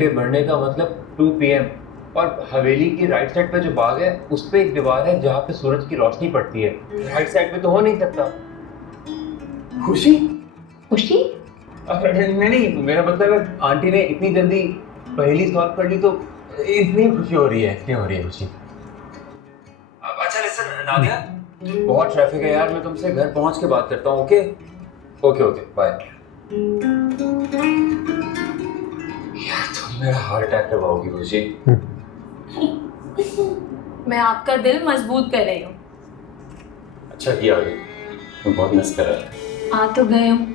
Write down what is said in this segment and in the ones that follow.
घंटे बढ़ने का मतलब 2 PM। और हवेली की राइट साइड पे जो बाग है उस पे एक दीवार है जहाँ पे सूरज की रोशनी पड़ती है। राइट साइड पे तो हो नहीं सकता। खुशी खुशी? नहीं, मेरा मतलब है आंटी ने इतनी जल्दी पहेली सॉल्व कर ली तो इतनी खुशी हो रही है। क्यों हो रही है खुशी? अच्छा लिसन नादिया, बहुत ट्रैफिक है यार, मैं तुमसे घर पहुंच के बात करता हूँ। Okay okay okay bye. यार तुम मेरा हार्ट अटैक करवाओगी खुशी। मैं आपका दिल मजबूत कर रही हूँ। अच्छा किया अभी, मैं बहुत मिस कर रहा था। आ तो गए हूँ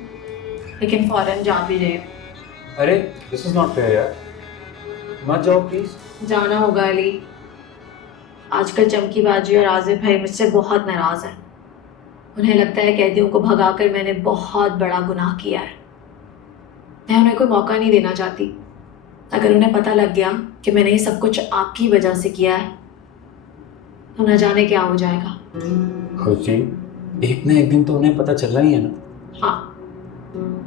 लेकिन फौरन जा भी रही हूँ। अरे दिस इज नॉट फेयर यार, मत जाओ प्लीज। जाना होगा अली। आजकल चमकी बाजी और आजिफ भाई मुझसे बहुत नाराज है। उन्हें लगता है कैदियों को भगाकर मैंने बहुत बड़ा गुनाह किया है। मैं उन्हें कोई मौका नहीं देना चाहती। अगर उन्हें पता लग गया कि मैंने ये सब कुछ आपकी वजह से किया है तो न जाने क्या हो जाएगा। खुशी, एक ना एक दिन तो उन्हें पता चलना ही है ना। हाँ,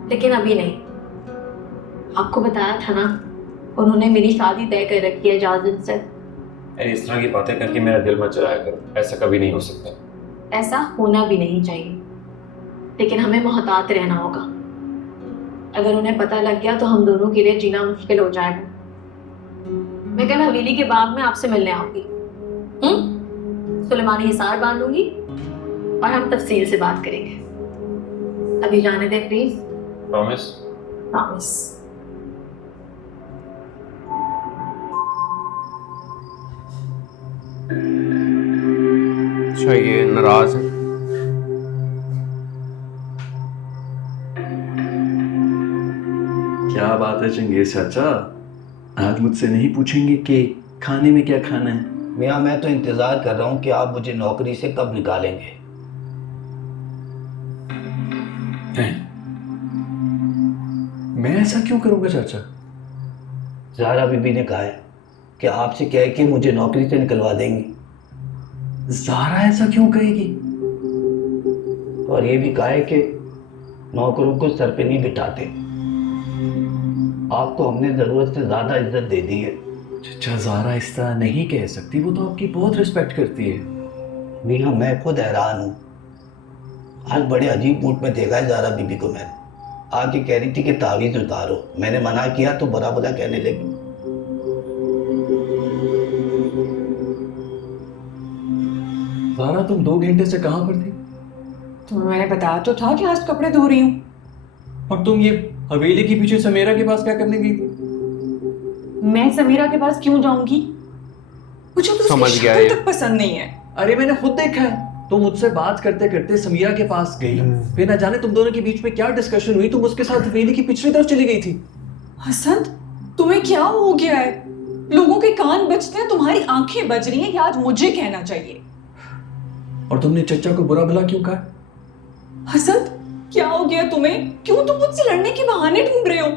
लेकिन अभी नहीं। आपको बताया था ना, उन्होंने मेरी शादी तय कर रखी है जाजिद से। अरे इस तरह की बातें करके मेरा दिल मत चलाया करो, ऐसा कभी नहीं हो सकता। ऐसा होना भी नहीं चाहिए, लेकिन हमें मोहतात रहना होगा। अगर उन्हें पता लग गया तो हम दोनों के लिए जीना मुश्किल हो जाएगा। मैं कल हवेली के बाग में आपसे मिलने आऊंगी। सुलेमानी हिसार बांधूंगी और हम तफसील से बात करेंगे। अभी जाने दें प्लीज। प्रॉमिस? प्रॉमिस। अच्छा ये नाराज है। क्या बात है चंगेज चाचा, आज मुझसे नहीं पूछेंगे कि खाने में क्या खाना है? मियाँ मैं तो इंतजार कर रहा हूँ कि आप मुझे नौकरी से कब निकालेंगे। मैं ऐसा क्यों करूंगा चाचा? ज़हरा बीबी ने कहा है कि आपसे कह के मुझे नौकरी से निकलवा देंगी। ज़ारा ऐसा क्यों कहेगी? और ये भी कहा है कि नौकरों को सर पे नहीं बिठाते। आपको हमने ज़रूरत से ज़्यादा इज्जत दे दी है। चाचा ज़ारा इस तरह नहीं कह सकती, वो तो आपकी बहुत रिस्पेक्ट करती है। मियाँ मैं खुद हैरान हूँ। आज बड़े अजीब मूड में देखा है ज़हरा बीबी को मैंने। आके कह रही थी कि तावीज़ उतारो, मैंने मना किया तो बुरा बुरा कहने लगी। ज़ारा तुम 2 घंटे से कहाँ पर थी? तो मैंने बताया तो था कि आज कपड़े धो रही हूँ। और तुम ये हवेली के पीछे समीरा के पास क्या करने गई थी? मैं समीरा के पास क्यों जाऊंगी? मुझे तो समझ उसकी गया शक्ल ये। तक पसंद नहीं है। अरे मैंने खुद देखा है, तुम मुझसे बात करते करते समीरा के पास गई, फिर न जाने तुम दोनों के बीच में क्या डिस्कशन हुई, तुम उसके साथ हवेली की पिछली तरफ चली गई थी। हसन, तुम्हें क्या हो गया है? लोगों के कान बजते हैं, तुम्हारी आंखें बज रही हैं, या आज मुझे कहना चाहिए? और तुमने चचा को बुरा भला क्यों कहा? हसन, क्या हो गया तुम्हें? क्यों तुम मुझसे लड़ने के बहाने ढूंढ रहे हो?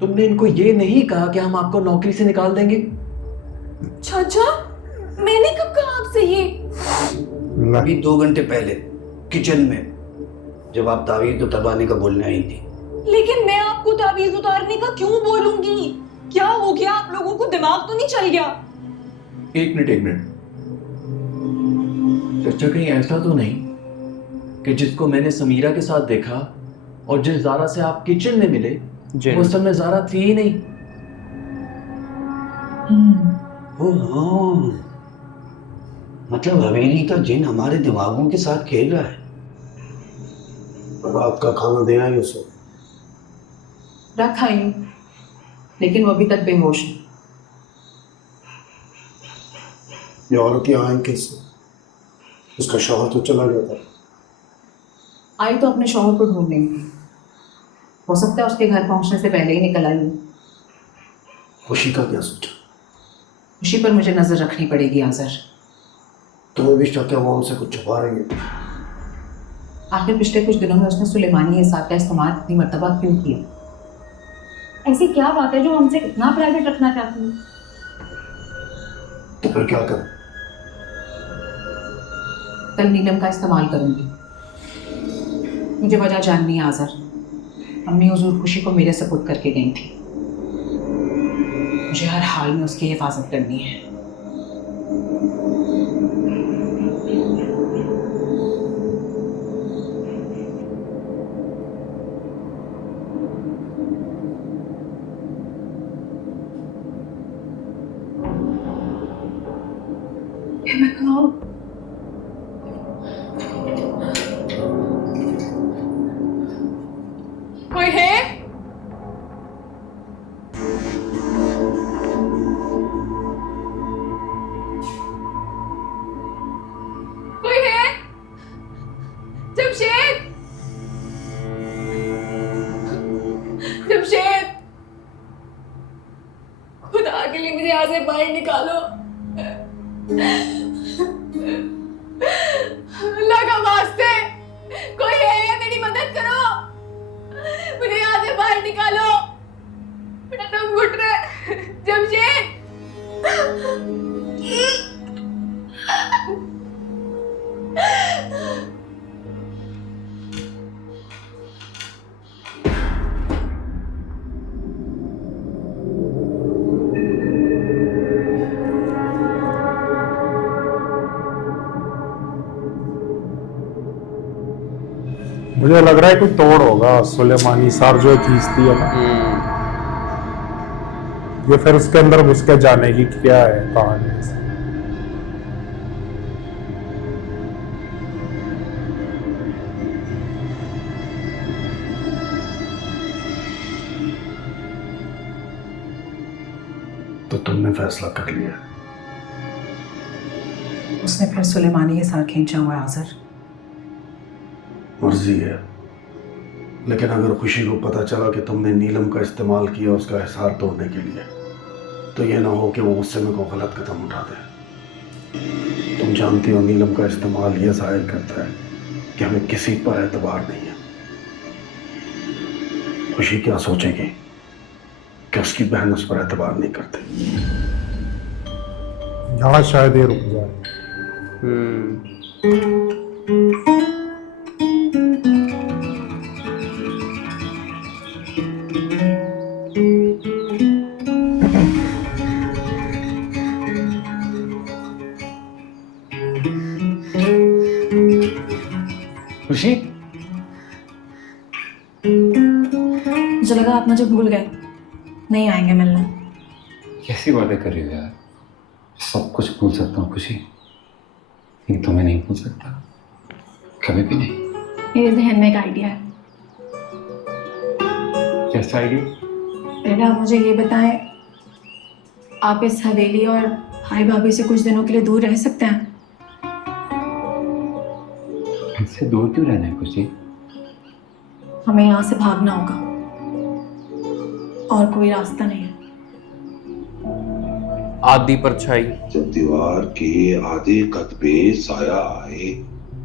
तुमने इनको ये नहीं कहा कि हम आपको नौकरी से निकाल देंगे? चाचा, मैंने कब कहा आपसे ये? अभी 2 घंटे पहले किचन में जब आप तावीज़ उतरवाने का बोलने आई थी। लेकिन मैं आपको तावीज़ उतारने का क्यों बोलूंगी? क्या हो गया? आप लोगों को दिमाग तो नहीं चल गया? एक मिनट। चचा कहीं ऐसा तो नहीं कि जिसको मैंने समीरा के साथ देखा और जिस ज़ारा से आप किचन में मिले वो असल में ज़ारा थी ही नहीं? ओह हाँ, मतलब हवेली का जिन हमारे दिमागों के साथ खेल रहा है। अब आपका खाना दे आई उसे? रखा ही हूं, लेकिन वो अभी तक बेहोश है। ये औरत यहाँ आई कैसे? उसका शौहर तो चला गया था। आई तो अपने शौहर को ढूंढ लेंगी। हो सकता है उसके घर पहुंचने से पहले ही निकल आई हूँ। खुशी का क्या सोचा? खुशी पर मुझे नजर रखनी पड़ेगी आजर। तुम्हें भी शक है वो हमसे कुछ छुपा रही है? आखिर पिछले कुछ दिनों में उसने सुलेमानी हिसाब का इस्तेमाल इतनी मर्तबा क्यों किया? ऐसी क्या बात है जो हमसे इतना प्राइवेट रखना चाहती है? तो फिर क्या करें? कल नीलम का इस्तेमाल करूंगी। मुझे वजह जाननी है आजर। अम्मी हुजूर खुशी को मेरे सपुर्द करके गई थी। मुझे हर हाल में उसकी हिफाजत करनी है। मैं कहाँ हूँ? कोई है? कोई है? जमशेद! जमशेद! खुदा के लिए मुझे यहाँ से बाहर निकालो। अल्लाह का वास्ते, कोई है? मेरी मदद करो, मुझे यहाँ से बाहर निकालो। मेरा दम घुट रहा है। जमशेद! मुझे लग रहा है कोई तोड़ होगा सुलेमानी सार जो खींचती है ना, ये फिर उसके अंदर घुस के जाने की क्या है कहानी। तो तुमने फैसला कर लिया? उसने फिर सुलेमानी के साथ खींचा हुआ है आज़र। मर्जी है, लेकिन अगर खुशी को पता चला कि तुमने नीलम का इस्तेमाल किया उसका हिसार तोड़ने के लिए, तो ये ना हो कि वो मुझसे में को गलत कदम उठा दे। तुम जानती हो नीलम का इस्तेमाल ये जाहिर करता है कि हमें किसी पर एतबार नहीं है। खुशी क्या सोचेगी कि उसकी बहन उस पर एतबार नहीं करती। यहाँ शायद ये रुक जाए। खुशी, मुझे लगा आप मुझे भूल गए, नहीं आएंगे मिलने। कैसी बातें कर रही हो यार? सब कुछ भूल सकता हूँ खुशी, लेकिन तुम्हें नहीं भूल सकता, कभी भी नहीं। मेरे जहन में एक आइडिया है। कैसा आइडिया? पहले आप मुझे ये बताएं, आप इस हवेली और भाई भाभी से कुछ दिनों के लिए दूर रह सकते हैं? इससे दूर क्यों रहना है खुशी? हमें यहाँ से भागना होगा और कोई रास्ता नहीं है। आधी परछाई। जब दीवार के आधे कद पे साया आए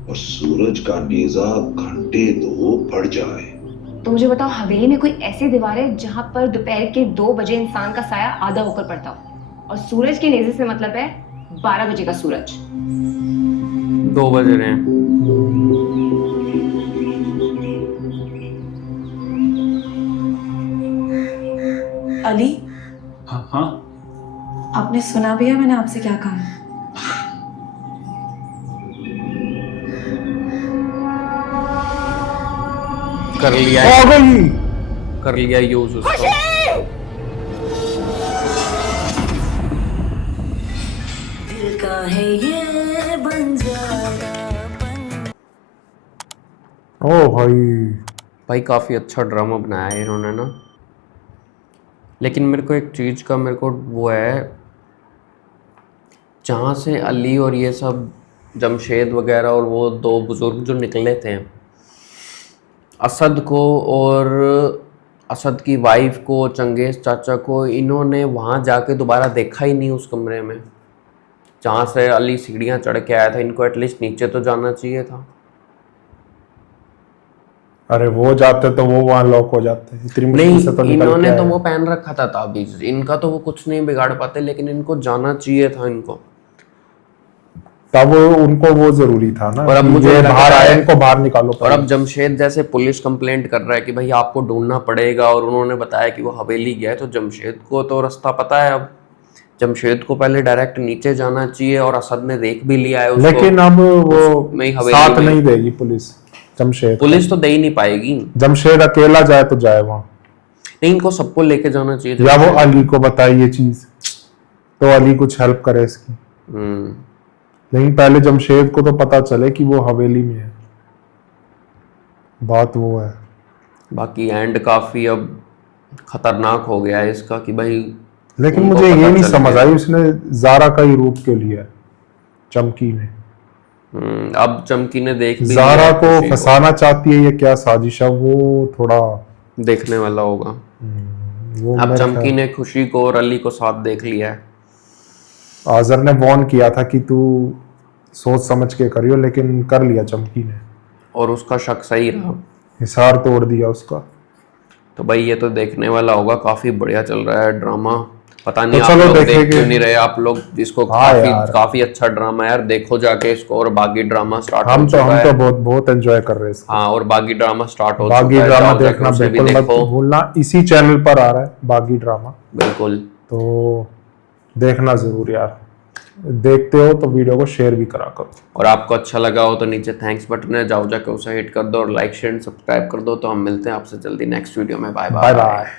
और सूरज का नेजा घंटे 2 बढ़ जाए। तो मुझे बताओ, हवेली में कोई ऐसी दीवार है जहां पर दोपहर के 2 बजे इंसान का साया आधा होकर पड़ता हो, और सूरज के नेजे से मतलब है 12 बजे का सूरज। 2 बज रहे हैं। अली, हाँ हाँ, आपने सुना भी है मैंने आपसे क्या कहा? कर लिया आ गई। कर लिया यूज उसका। दिल का है ये बंजारा। ओ भाई, भाई काफ़ी अच्छा ड्रामा बनाया है इन्होंने ना, लेकिन मेरे को एक चीज़ का मेरे को वो है, जहाँ से अली और ये सब जमशेद वगैरह और वो 2 बुज़ुर्ग जो निकले थे, असद को और असद की वाइफ को, चंगेज़ चाचा को, इन्होंने वहाँ जाके दोबारा देखा ही नहीं उस कमरे में जहाँ से अली सीढ़ियाँ चढ़ के आया था। इनको एटलीस्ट नीचे तो जाना चाहिए था। अरे वो जाते तो वो वहां लॉक हो जाते। इतनी मुश्किल से तो नहीं, निकल इन्होंने के तो आए। वो पहन रखा था ताबीज़, इनका तो वो कुछ नहीं बिगाड़ पाते, लेकिन इनको जाना चाहिए था इनको। तब उनको वो जरूरी था ना और अब कि मुझे ये लग बाहर रहा आए, है- इनको बाहर निकालो और अब जमशेद जैसे पुलिस कंप्लेंट कर रहा है कि भाई आपको ढूंढना पड़ेगा, और उन्होंने बताया कि वो हवेली गया है, तो जमशेद को तो रास्ता पता है। अब जमशेद को पहले डायरेक्ट नीचे जाना चाहिए, और असद ने देख भी लिया है उसको। लेकिन अब वो उसमें ही हवेली साथ में। नहीं देगी पुलिस जमशेद को। पुलिस तो दे ही नहीं पाएगी। जमशेद अकेला जाए तो जाए वहां, नहीं, इनको सबको लेके जाना चाहिए। या वो अली को बताए ये चीज, तो अली कुछ हेल्प करे इसकी। लेकिन पहले जमशेद को तो पता चले कि वो हवेली में है, बात वो है। बाकी एंड काफी अब खतरनाक हो गया है इसका कि भाई, लेकिन उनको मुझे पता ये नहीं चल समझ गया। आई उसने जारा का ही रूप क्यों लिया है, चमकी ने। अब चमकी ने देख भी जारा लिया को खुशी फंसाना चाहती है, ये क्या साजिश है, वो थोड़ा देखने वाला होगा। वो अब मेरे चमकी ख्याल- ने खुशी को और अली को साथ देख लिया है। आजर ने वॉर्न किया था कि तू सोच समझ के करियो, लेकिन कर लिया चमकी ने, और उसका शक सही रहा। हिसार तोड़ दिया उसका। तो भाई ये तो देखने वाला होगा, काफी बढ़िया चल रहा है ड्रामा। पता नहीं तो आप चलो लोग देख देखेंगे। क्यों नहीं रहे आप लोग, जिसको हाँ काफी यार। काफी अच्छा ड्रामा है यार, देखो जाके इसको। और बागी ड्रामा स्टार्ट हो हम चुका है। तो बहुत बहुत एंजॉय कर रहे हैं इसको। हाँ, और बागी ड्रामा स्टार्ट हो बागी चुका है, ड्रामा जाओ जाके देखना उसे भी बिल्कुल मत देखो। भूलना, इसी चैनल पर आ रहा है बागी ड्रामा, बिल्कुल। तो देखना जरूर यार। देखते हो तो वीडियो को शेयर भी करा करो। और आपको अच्छा लगा हो तो नीचे थैंक्स बटन है, जाओ जाके उसे हिट कर दो, और लाइक शेयर सब्सक्राइब कर दो। तो हम मिलते हैं आपसे जल्दी नेक्स्ट वीडियो में। Bye bye bye.